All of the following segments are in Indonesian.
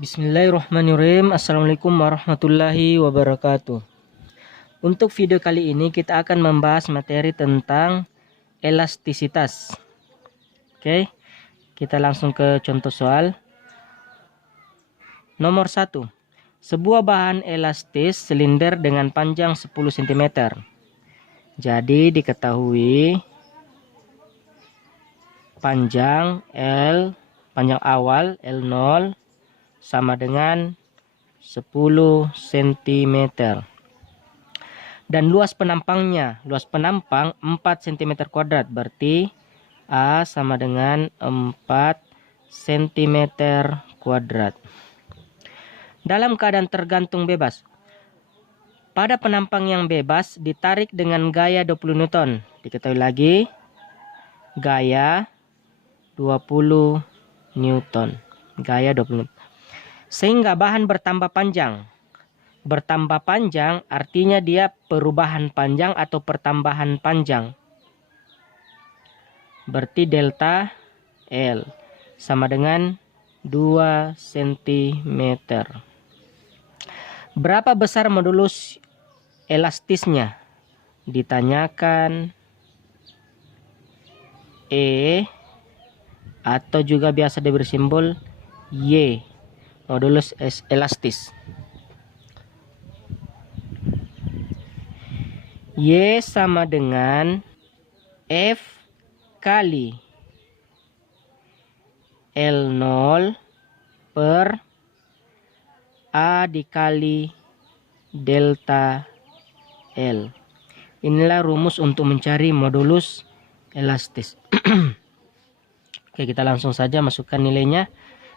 Bismillahirrahmanirrahim. Assalamualaikum warahmatullahi wabarakatuh. Untuk video kali ini kita akan membahas materi tentang elastisitas. Oke, kita langsung ke contoh soal. Nomor 1. Sebuah bahan elastis silinder dengan panjang 10 cm. Jadi diketahui panjang awal L0 sama dengan 10 cm. Dan luas penampang 4 cm kuadrat, berarti A sama dengan 4 cm kuadrat. Dalam keadaan tergantung bebas, pada penampang yang bebas ditarik dengan gaya 20 Newton. Diketahui lagi gaya 20 Newton. Gaya 20 Newton. Sehingga bahan bertambah panjang. Bertambah panjang artinya dia perubahan panjang atau pertambahan panjang. Berarti delta L sama dengan 2 cm. Berapa besar modulus elastisnya? Ditanyakan E atau juga biasa diberi simbol Y. Modulus elastis. Y sama dengan F kali L0 per A dikali delta L. Inilah rumus untuk mencari modulus elastis. Oke, kita langsung saja masukkan nilainya.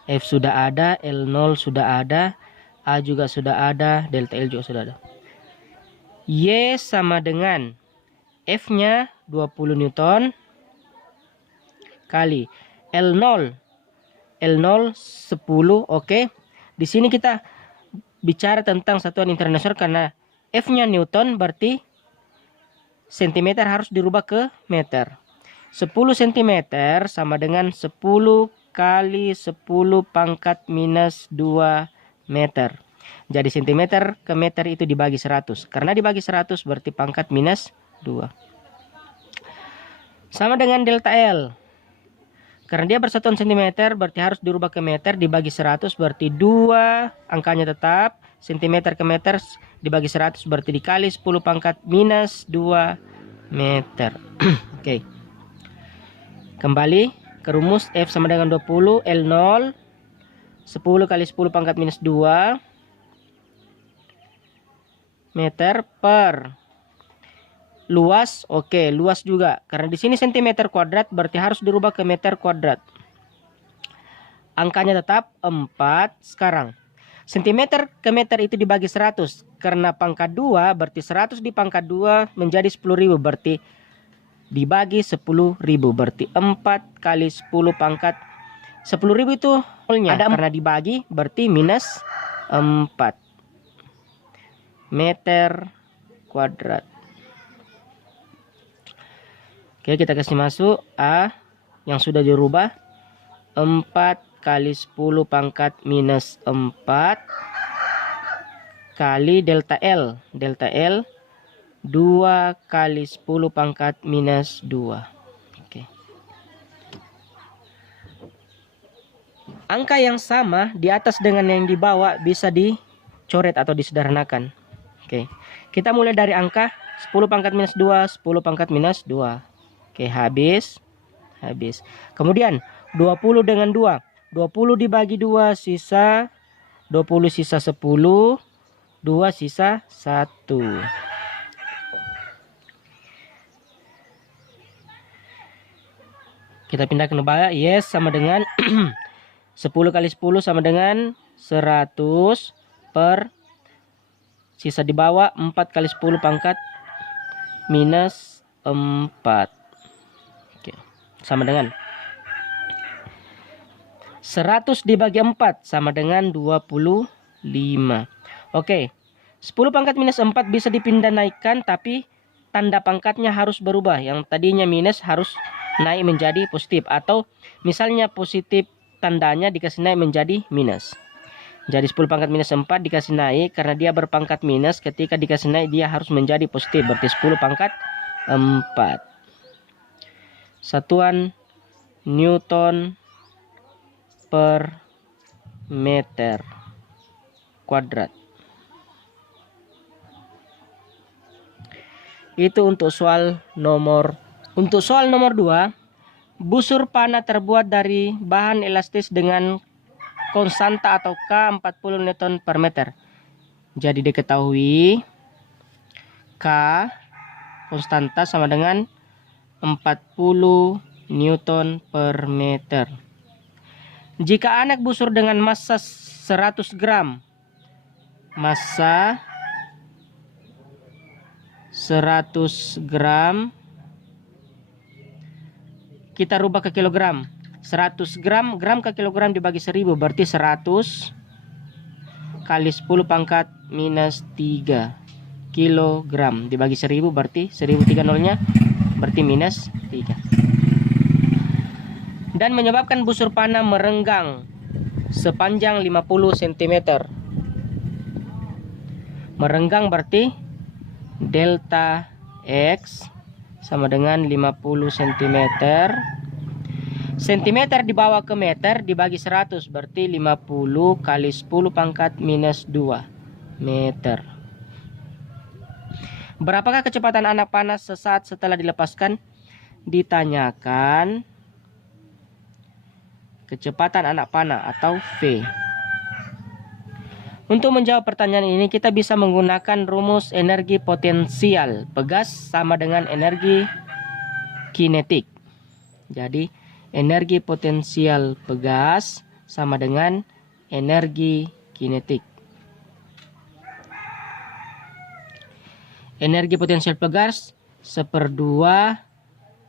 F sudah ada, L0 sudah ada, A juga sudah ada, delta L juga sudah ada. Y sama dengan F-nya 20 Newton kali L0 10, oke. Di sini kita bicara tentang satuan internasional karena F-nya Newton, berarti cm harus dirubah ke meter. 10 cm sama dengan 10 kali 10 pangkat minus 2 meter. Jadi cm ke meter itu dibagi 100. Karena dibagi 100 berarti pangkat minus 2. Sama dengan delta L. Karena dia bersatuan cm berarti harus dirubah ke meter, dibagi 100 berarti 2 angkanya tetap. Cm ke meter dibagi 100 berarti dikali 10 pangkat minus 2 meter. Oke. Kembali ke rumus, F sama dengan 20, L0 10 kali 10 pangkat minus 2 meter per luas. Oke, luas juga karena di sini cm kuadrat berarti harus dirubah ke meter kuadrat. Angkanya tetap 4. Sekarang cm ke meter itu dibagi 100 karena pangkat 2 berarti 100 di pangkat 2 menjadi 10.000 berarti dibagi 10.000 berarti 4 kali 10 pangkat 10.000 itu nolnya ada karena dibagi berarti minus 4 meter kuadrat. Oke, kita kasih masuk A yang sudah dirubah 4 kali 10 pangkat minus 4 kali delta L. Delta L 2 kali 10 pangkat minus 2. Oke. Angka yang sama di atas dengan yang di bawah bisa dicoret atau disederhanakan. Oke. Kita mulai dari angka 10 pangkat minus 2, 10 pangkat minus 2. Oke, habis. Kemudian 20 dengan 2. 20 dibagi 2 sisa 20 sisa 10, 2 sisa 1. Kita pindah ke bawah. Yes sama dengan 10 kali 10 sama dengan 100 per sisa di bawah 4 kali 10 pangkat minus 4. Oke. Sama dengan 100 dibagi 4 sama dengan 25. Oke. 10 pangkat minus 4 bisa dipindah naikkan tapi tanda pangkatnya harus berubah. Yang tadinya minus harus naik menjadi positif, atau misalnya positif tandanya dikasih naik menjadi minus. Jadi 10 pangkat minus 4 dikasih naik, karena dia berpangkat minus, ketika dikasih naik dia harus menjadi positif, berarti 10 pangkat 4. Satuan Newton per meter kuadrat. Itu untuk soal nomor 2, busur panah terbuat dari bahan elastis dengan konstanta atau K 40 Newton per meter. Jadi diketahui K konstanta sama dengan 40 Newton per meter. Jika anak busur dengan massa 100 gram, massa 100 gram kita rubah ke kilogram. 100 gram, gram ke kilogram dibagi 1000, berarti 100 kali 10 pangkat minus 3 kilogram dibagi 1000, berarti 1003 nolnya, berarti minus 3. Dan menyebabkan busur panah merenggang sepanjang 50 cm. Merenggang berarti delta X sama dengan 50 cm. Sentimeter dibawa ke meter dibagi 100, berarti 50 kali 10 pangkat minus 2 meter. Berapakah kecepatan anak panah sesaat setelah dilepaskan? Ditanyakan kecepatan anak panah atau V. Untuk menjawab pertanyaan ini kita bisa menggunakan rumus energi potensial pegas sama dengan energi kinetik. Jadi energi potensial pegas sama dengan energi kinetik. Energi potensial pegas 1/2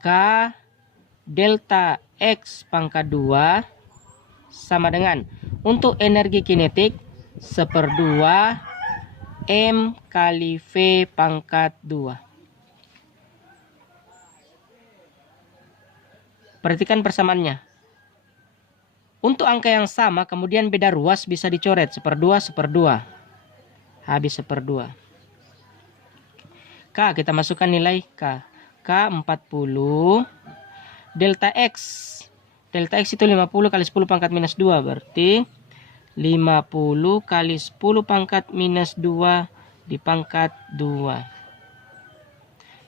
K delta X pangkat 2 sama dengan, untuk energi kinetik 1/2 M kali V pangkat 2. Perhatikan persamaannya. Untuk angka yang sama kemudian beda ruas bisa dicoret 1/2 1/2. Habis 1/2. K kita masukkan nilai K. K 40. Delta X. Delta X itu 50 kali 10 pangkat minus 2. Berarti 50 kali 10 pangkat minus 2 di pangkat 2.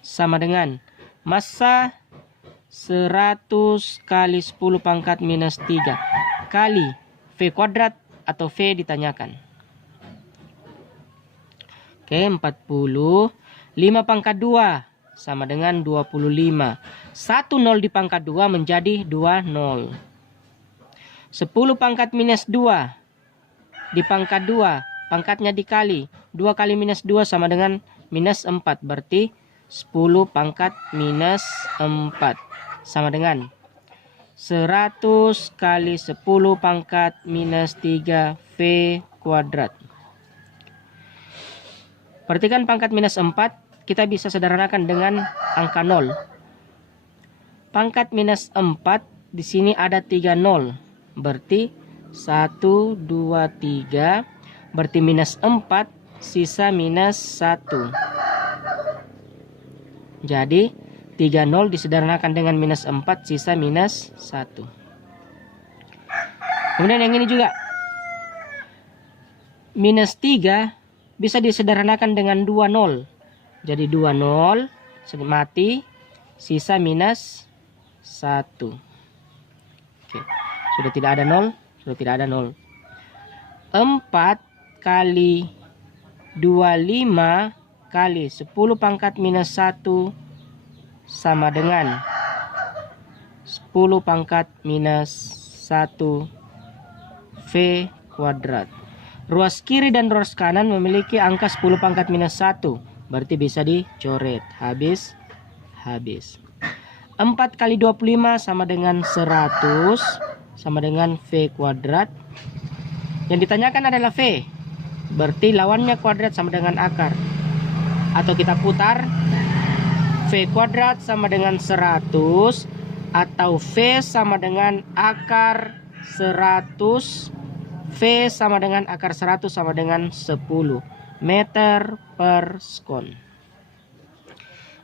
Sama dengan massa 100 kali 10 pangkat minus 3 kali V kuadrat atau V ditanyakan. Oke, 40. 5 pangkat 2 sama dengan 25. 1 0 di pangkat 2 menjadi 2 0. 10 pangkat minus 2 di pangkat 2. Pangkatnya dikali. 2 kali minus 2 sama dengan minus 4. Berarti 10 pangkat minus 4. Sama dengan 100 kali 10 pangkat minus 3 V kuadrat. Perhatikan pangkat minus 4 kita bisa sederhanakan dengan angka 0. Pangkat minus 4 di sini ada 3 0. Berarti 1, 2, 3. Berarti minus 4 sisa minus 1. Jadi 3 0 disederhanakan dengan minus 4 sisa minus 1. Kemudian yang ini juga. Minus 3 bisa disederhanakan dengan 2 0. Jadi 2 0 mati sisa minus 1. Oke. Sudah tidak ada 0, sudah tidak ada 0. 4 kali 25 kali 10 pangkat minus 1 sama dengan 10 pangkat minus 1 V kuadrat. Ruas kiri dan ruas kanan memiliki angka 10 pangkat minus 1. Berarti bisa dicoret. Habis. 4 kali 25 sama dengan 100. Sama dengan V kuadrat. Yang ditanyakan adalah V. Berarti lawannya kuadrat sama dengan akar. Atau kita putar. V kuadrat sama dengan 100 atau V sama dengan akar 100 V sama dengan akar 100 sama dengan 10 meter per sekon.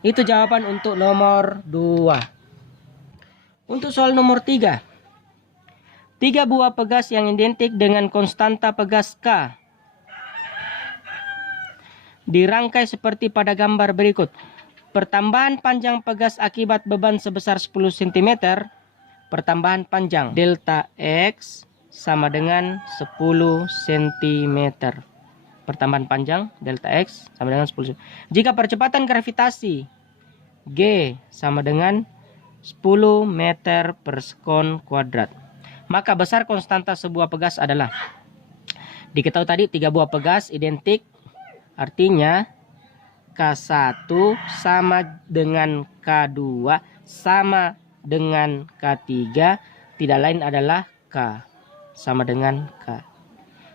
Itu jawaban untuk nomor 2. Untuk soal nomor 3. 3 buah pegas yang identik dengan konstanta pegas K dirangkai seperti pada gambar berikut. Pertambahan panjang pegas akibat beban sebesar 10 cm. Pertambahan panjang delta X sama dengan 10 cm. Pertambahan panjang delta X sama dengan 10 cm. Jika percepatan gravitasi G sama dengan 10 meter per sekon kuadrat, maka besar konstanta sebuah pegas adalah. Diketahui tadi 3 buah pegas identik, artinya K1 sama dengan K2 sama dengan K3, tidak lain adalah K sama dengan K.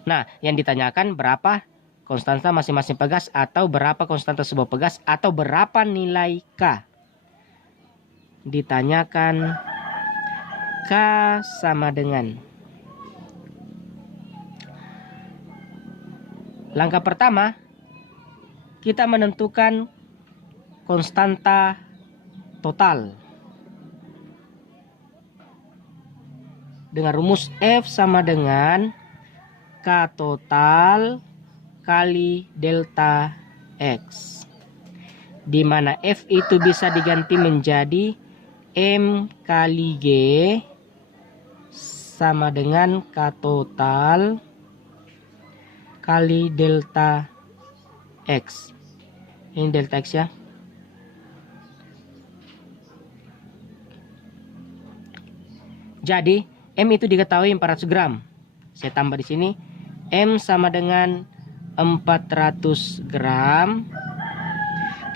Nah, yang ditanyakan berapa konstanta masing-masing pegas, atau berapa konstanta sebuah pegas, atau berapa nilai K. Ditanyakan K sama dengan. Langkah pertama, kita menentukan konstanta total dengan rumus F sama dengan K total kali delta X, di mana F itu bisa diganti menjadi M kali G sama dengan K total kali delta X. Ini delta X ya. Jadi M itu diketahui 400 gram. Saya tambah di sini M sama dengan 400 gram.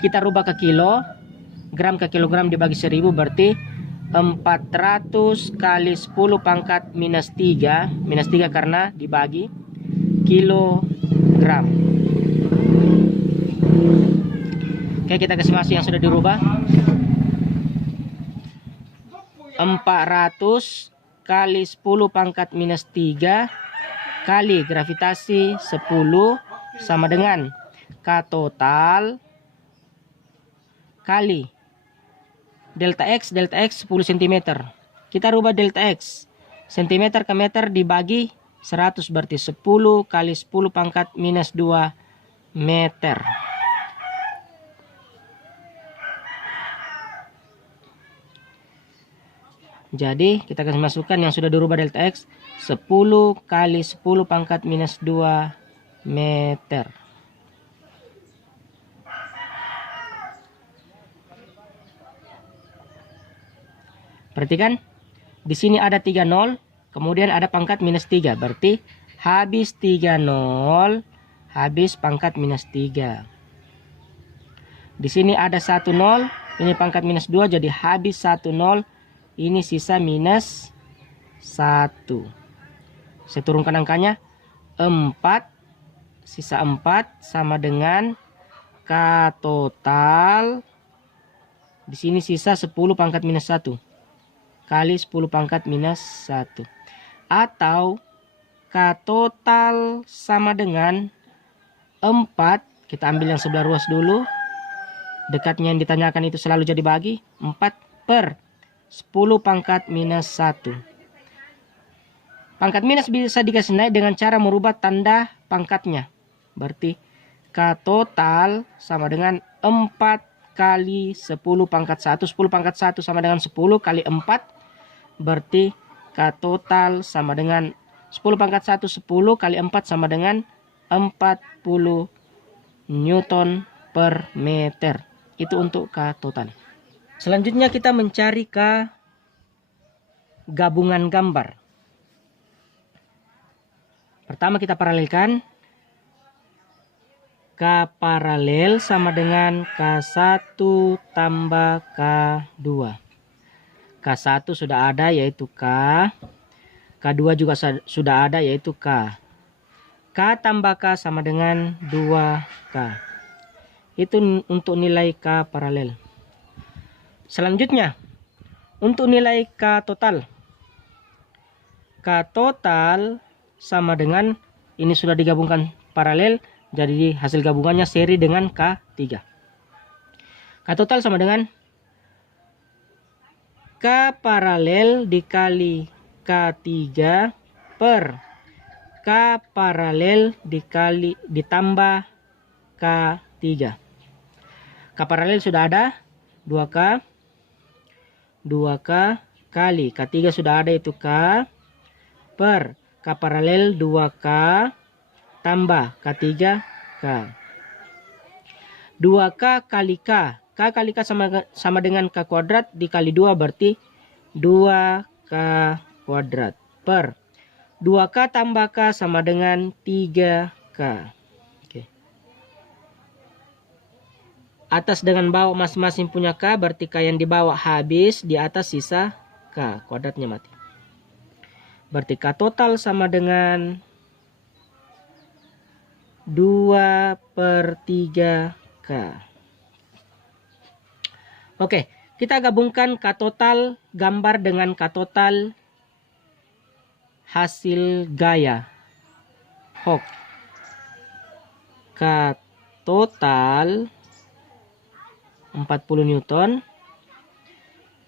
Kita rubah ke kilo. Gram ke kilogram dibagi 1000 berarti 400 kali 10 pangkat minus 3. Minus 3 karena dibagi kilogram. Oke, kita kasih masuk yang sudah dirubah. 400 kali 10 pangkat minus 3 kali gravitasi 10 sama dengan K total kali delta X 10 cm. Kita rubah delta X cm ke meter dibagi 100 berarti 10 kali 10 pangkat minus 2 meter. Jadi kita akan masukkan yang sudah dirubah delta X 10 kali 10 pangkat minus 2 meter. Perhatikan, di sini ada 3 nol, kemudian ada pangkat minus 3, berarti habis 3 nol, habis pangkat minus 3. Di sini ada 1 nol, ini pangkat minus 2, jadi habis 1 nol, ini sisa minus 1. Saya turunkan angkanya, 4, sisa 4 sama dengan K total, di sini sisa 10 pangkat minus 1. Kali 10 pangkat minus 1. Atau K total sama dengan 4. Kita ambil yang sebelah ruas dulu. Dekatnya yang ditanyakan itu selalu jadi bagi. 4 per 10 pangkat minus 1. Pangkat minus bisa dikasih naik dengan cara merubah tanda pangkatnya. Berarti K total sama dengan 4 kali 10 pangkat 1. 10 pangkat 1 sama dengan 10 kali 4. Berarti K total sama dengan 10 pangkat 1 10 kali 4 sama dengan 40 Newton per meter. Itu untuk K total. Selanjutnya kita mencari K gabungan gambar. Pertama kita paralelkan. K paralel sama dengan K1 tambah K2. K1 sudah ada yaitu K. K2 juga sudah ada yaitu K. K tambah K sama dengan 2K. Itu untuk nilai K paralel. Selanjutnya, untuk nilai K total. K total sama dengan, ini sudah digabungkan paralel, jadi hasil gabungannya seri dengan K3. K total sama dengan K paralel dikali K3 per K paralel ditambah K3. K paralel sudah ada 2K kali K3 sudah ada, itu K per K paralel 2K tambah K3 K. 2K kali K. K kali K sama dengan K kuadrat dikali 2 berarti 2K kuadrat per 2K tambah K sama dengan 3K. Oke. Atas dengan bawah masing-masing punya K, berarti K yang di bawah habis, di atas sisa K, kuadratnya mati. Berarti K total sama dengan 2/3K. Oke, kita gabungkan K total gambar dengan K total hasil gaya Hooke. K total 40 Newton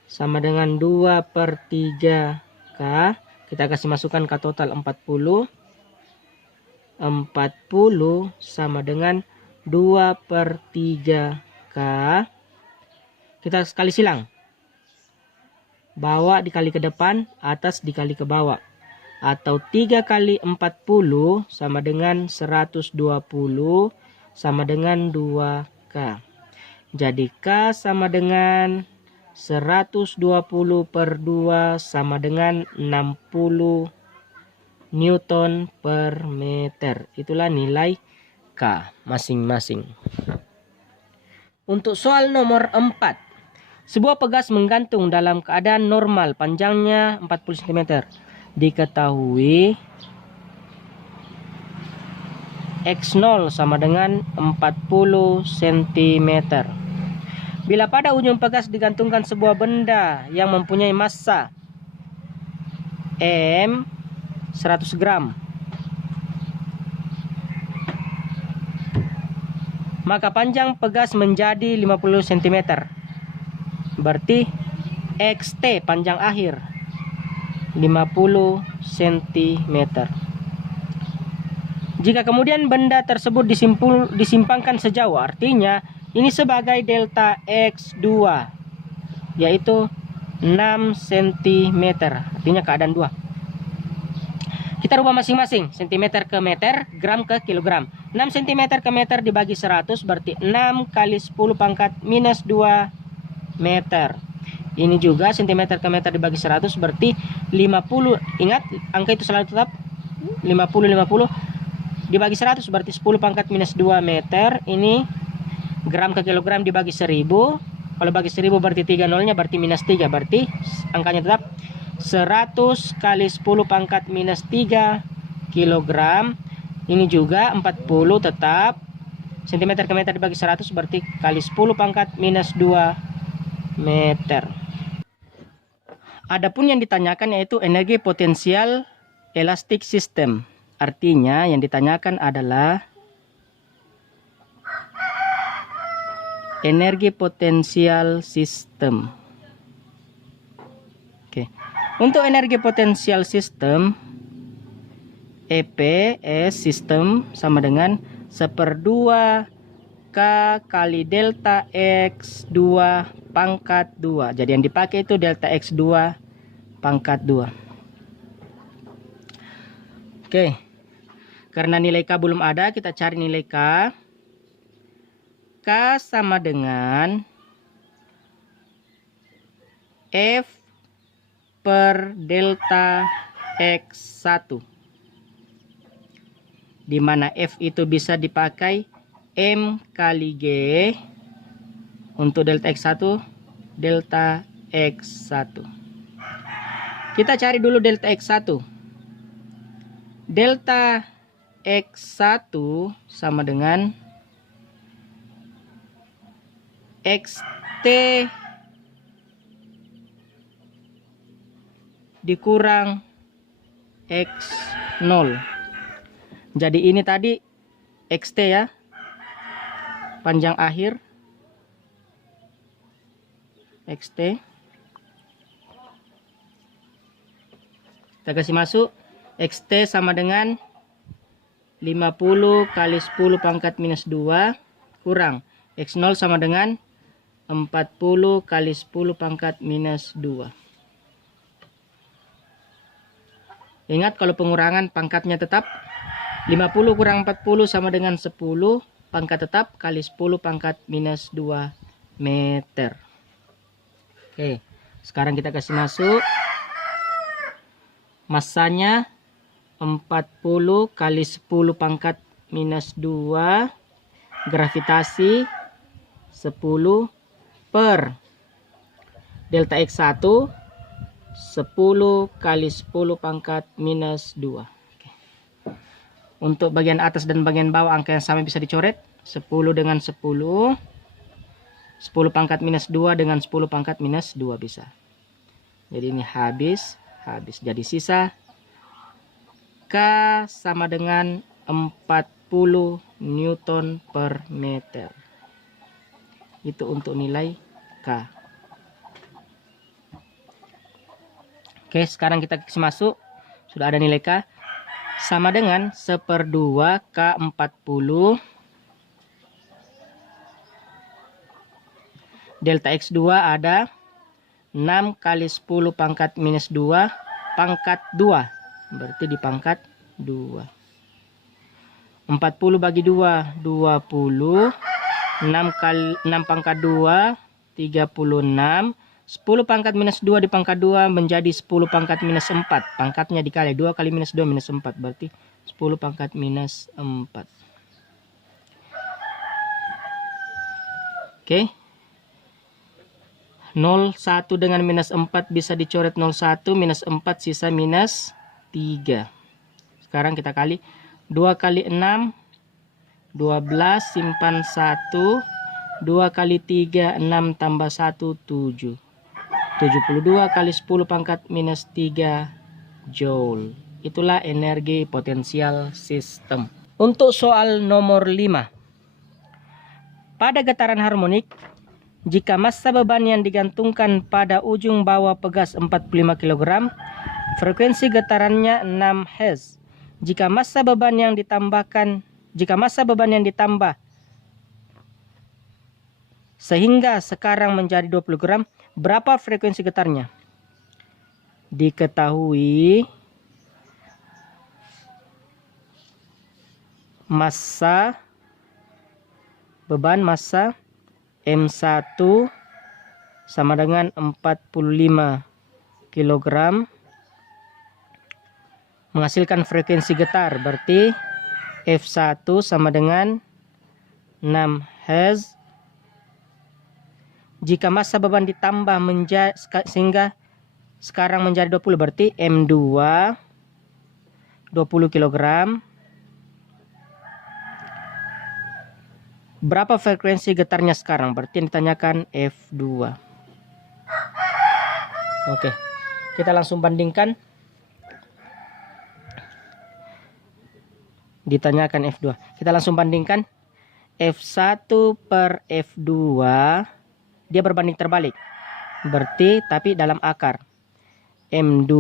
sama dengan 2/3K. Kita kasih masukkan K total 40 sama dengan 2/3K. Kita sekali silang. Bawah dikali ke depan, atas dikali ke bawah. Atau 3 kali 40 sama dengan 120 sama dengan 2K. Jadi K sama dengan 120/2 sama dengan 60 Newton per meter. Itulah nilai K masing-masing. Untuk soal nomor 4. Sebuah pegas menggantung dalam keadaan normal, panjangnya 40 cm. Diketahui X0 sama dengan 40 cm. Bila pada ujung pegas digantungkan sebuah benda yang mempunyai massa M 100 gram, maka panjang pegas menjadi 50 cm. Berarti XT panjang akhir 50 cm. Jika kemudian benda tersebut disimpangkan sejauh, artinya ini sebagai delta X2, yaitu 6 cm, artinya keadaan 2. Kita rubah masing-masing, cm ke meter, gram ke kilogram. 6 cm ke meter dibagi 100 berarti 6 kali 10 pangkat minus 2 meter. Ini juga cm ke meter dibagi 100 berarti 50. Ingat, angka itu selalu tetap 50 dibagi 100 berarti 10 pangkat minus 2 meter. Ini gram ke kilogram dibagi 1000. Kalau bagi 1000 berarti 3 nolnya, berarti minus 3. Berarti angkanya tetap 100 kali 10 pangkat minus 3 kilogram. Ini juga 40 tetap cm ke meter dibagi 100 berarti kali 10 pangkat minus 2 meter. Adapun yang ditanyakan yaitu energi potensial elastic system. Artinya yang ditanyakan adalah energi potensial sistem. Oke. Untuk energi potensial sistem, EPS sistem sama dengan 1/2 K kali delta X2 pangkat 2. Jadi yang dipakai itu delta X2 pangkat 2. Oke. Karena nilai K belum ada, kita cari nilai K. K sama dengan F per delta X1. Di mana F itu bisa dipakai M kali G untuk delta X1, delta X1. Kita cari dulu delta X1. Delta X1 sama dengan XT dikurang X0. Jadi ini tadi XT ya, panjang akhir XT. Kita kasih masuk XT sama dengan 50 kali 10 pangkat minus 2 kurang X0 sama dengan 40 kali 10 pangkat minus 2. Ingat kalau pengurangan pangkatnya tetap 50 kurang 40 sama dengan 10 pangkat tetap kali 10 pangkat minus 2 meter. Oke, sekarang kita kasih masuk masanya 40 kali 10 pangkat minus 2 gravitasi 10 per delta X1 10 kali 10 pangkat minus 2. Oke. Untuk bagian atas dan bagian bawah angka yang sama bisa dicoret. 10 dengan 10 pangkat minus 2 dengan 10 pangkat minus 2 bisa. Jadi ini habis. Jadi sisa K sama dengan 40 Newton per meter. Itu untuk nilai K. Oke, sekarang kita kasih masuk. Sudah ada nilai K. Sama dengan 1/2 K40 delta X2 ada 6 kali 10 pangkat minus 2 pangkat 2. Berarti di pangkat 2. 40 bagi 2 20. 6 pangkat 2 36. 10 pangkat minus 2 di pangkat 2 menjadi 10 pangkat minus 4. Pangkatnya dikali 2 kali minus 2 minus 4. Berarti 10 pangkat minus 4. Oke. 01 dengan minus 4 bisa dicoret 01. Minus 4 sisa minus 3. Sekarang kita kali 2 kali 6 12 simpan 1. 2 kali 3 6 tambah 1 7. 72 kali 10 pangkat minus 3 joule. Itulah energi potensial sistem. Untuk soal nomor 5. Pada getaran harmonik, jika massa beban yang digantungkan pada ujung bawah pegas 45 kg, frekuensi getarannya 6 Hz. Jika massa beban yang ditambah sehingga sekarang menjadi 20 gram, berapa frekuensi getarnya? Diketahui beban massa M1 sama dengan 45 kg menghasilkan frekuensi getar. Berarti F1 sama dengan 6 Hz. Jika massa beban ditambah sehingga sekarang menjadi 20, berarti M2 20 kg. Berapa frekuensi getarnya sekarang? Berarti yang ditanyakan F2. Oke, kita langsung bandingkan. Ditanyakan F2. Kita langsung bandingkan. F1 per F2 dia berbanding terbalik. Berarti tapi dalam akar. M2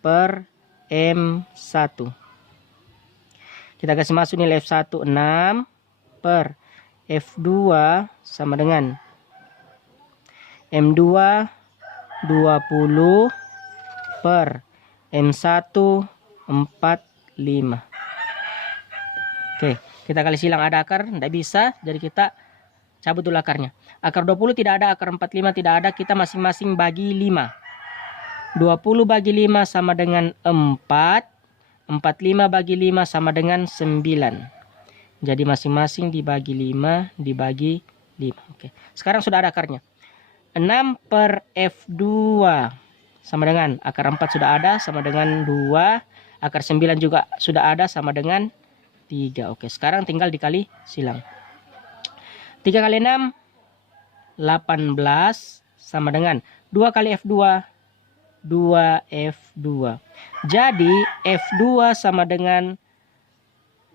per M1. Kita kasih masuk nilai F1 6 per F2 sama dengan M2 20 per M1 45. Oke, kita kali silang, ada akar, tidak bisa, jadi kita cabut dulu akarnya. Akar 20 tidak ada, akar 45 tidak ada, kita masing-masing bagi 5. 20 bagi 5 sama dengan 4. 45 bagi 5 sama dengan 9. Jadi masing-masing dibagi 5, dibagi 5. Oke. Sekarang sudah ada akarnya. 6 per F2 sama dengan, akar 4 sudah ada, sama dengan 2. Akar 9 juga sudah ada, sama dengan 3. Oke, sekarang tinggal dikali silang. 3 kali 6, 18, sama dengan 2 kali F2, 2F2. Jadi F2 sama dengan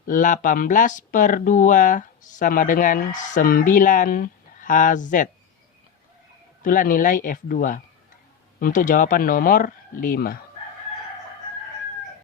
18 per 2 sama dengan 9 HZ. Itulah nilai F2 untuk jawaban nomor 5.